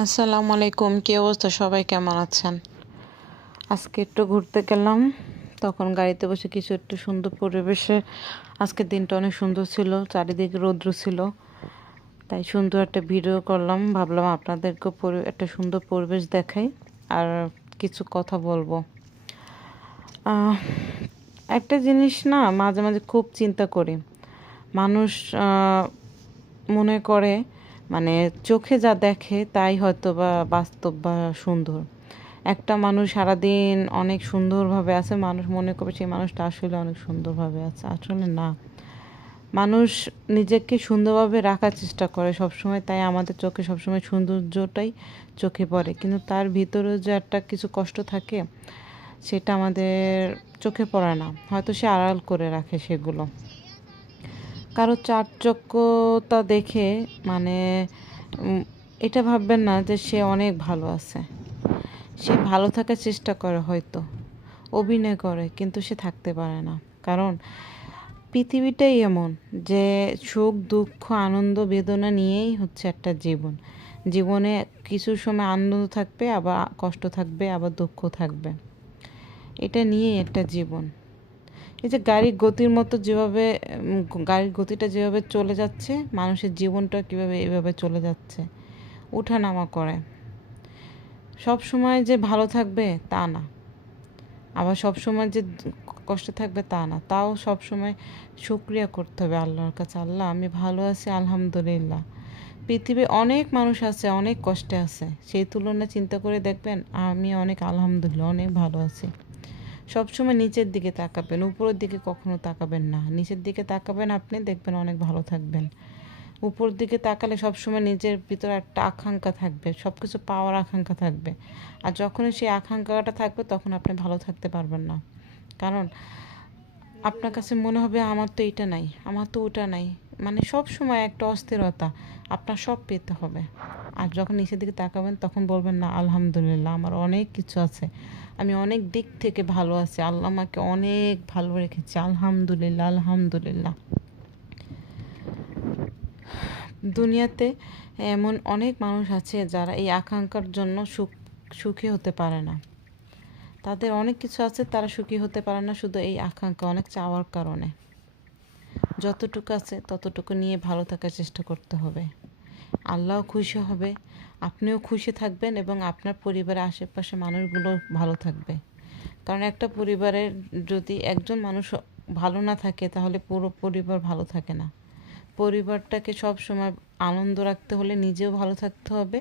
আসসালামু আলাইকুম, কি অবস্থা? সবাই কেমন আছেন? আজকে একটু ঘুরতে গেলাম, তখন গাড়িতে বসে কিছু একটু সুন্দর পরিবেশে। আজকের দিনটা অনেক সুন্দর ছিল, চারিদিকে রৌদ্র ছিল, তাই সুন্দর একটা ভিডিও করলাম। ভাবলাম আপনাদেরকে একটা সুন্দর পরিবেশ দেখাই আর কিছু কথা বলবো। আহ, একটা জিনিস না, মাঝে মাঝে খুব চিন্তা করি। মানুষ মনে করে মানে চোখে যা দেখে তাই হয়তো বা বাস্তব বা সুন্দর। একটা মানুষ সারাদিন অনেক সুন্দরভাবে আছে, মানুষ মনে করবে সেই মানুষটা আসলে অনেক সুন্দরভাবে আছে, আসলে না। মানুষ নিজেকে সুন্দরভাবে রাখার চেষ্টা করে সবসময়, তাই আমাদের চোখে সবসময় সৌন্দর্যটাই চোখে পড়ে, কিন্তু তার ভিতরেও যে একটা কিছু কষ্ট থাকে সেটা আমাদের চোখে পড়ে না, হয়তো সে আড়াল করে রাখে সেগুলো। কারো চাকচক্যতা দেখে মানে উম, এটা ভাববেন না যে সে অনেক ভালো আছে। সে ভালো থাকার চেষ্টা করে, হয়তো অভিনয় করে, কিন্তু সে থাকতে পারে না। কারণ পৃথিবীটাই এমন যে সুখ দুঃখ আনন্দ বেদনা নিয়েই হচ্ছে একটা জীবন। জীবনে কিছু সময় আনন্দ থাকবে, আবার কষ্ট থাকবে, আবার দুঃখ থাকবে। এটা নিয়েই একটা জীবন। এই যে গাড়ির গতির মতো যেভাবে গাড়ির গতিটা যেভাবে চলে যাচ্ছে, মানুষের জীবনটা কীভাবে এভাবে চলে যাচ্ছে, ওঠানামা করে। সব সময় যে ভালো থাকবে তা না, আবার সব সময় যে কষ্টে থাকবে তা না। তাও সব সময় শুকরিয়া করতে হবে আল্লাহর কাছে। আল্লাহ, আমি ভালো আছি, আলহামদুলিল্লাহ। পৃথিবী অনেক মানুষ আছে অনেক কষ্টে আছে, সেই তুলনায় চিন্তা করে দেখবেন আমি অনেক আলহামদুলিল্লাহ অনেক ভালো আছি। সবসময় নিচের দিকে তাকাবেন, উপরের দিকে কখনো তাকাবেন না। নিচের দিকে তাকাবেন, আপনি দেখবেন অনেক ভালো থাকবেন। উপর দিকে তাকালে সবসময় নিজের ভিতরে একটা আকাঙ্ক্ষা থাকবে, সব কিছু পাওয়ার আকাঙ্ক্ষা থাকবে। আর যখনই সেই আকাঙ্ক্ষাটা থাকবে তখন আপনি ভালো থাকতে পারবেন না। কারণ আপনার কাছে মনে হবে আমার তো এটা নাই, আমার তো ওটা নাই। মানে সব সময় একটা অস্থিরতা, আপনার সব পেতে হবে। আর যখন নিচের দিকে তাকাবেন তখন বলবেন না, আলহামদুলিল্লাহ আমার অনেক কিছু আছে, আমি অনেক দিক থেকে ভালো আছি, আল্লাহ আমাকে অনেক ভালো রেখেছে, আলহামদুলিল্লাহ আলহামদুলিল্লাহ। দুনিয়াতে এমন অনেক মানুষ আছে যারা এই আকাঙ্ক্ষার জন্য সুখী হতে পারে না। তাদের অনেক কিছু আছে, তারা সুখী হতে পারে না শুধু এই আকাঙ্ক্ষা, অনেক চাওয়ার কারণে। যতটুকু আছে ততটুকু নিয়ে ভালো থাকার চেষ্টা করতে হবে। আল্লাহও খুশি হবে, আপনিও খুশি থাকবেন, এবং আপনার পরিবারের আশেপাশে মানুষগুলো ভালো থাকবে। কারণ একটা পরিবারের যদি একজন মানুষ ভালো না থাকে তাহলে পুরো পরিবার ভালো থাকে না। পরিবারটাকে সব সময় আনন্দ রাখতে হলে নিজেও ভালো থাকতে হবে।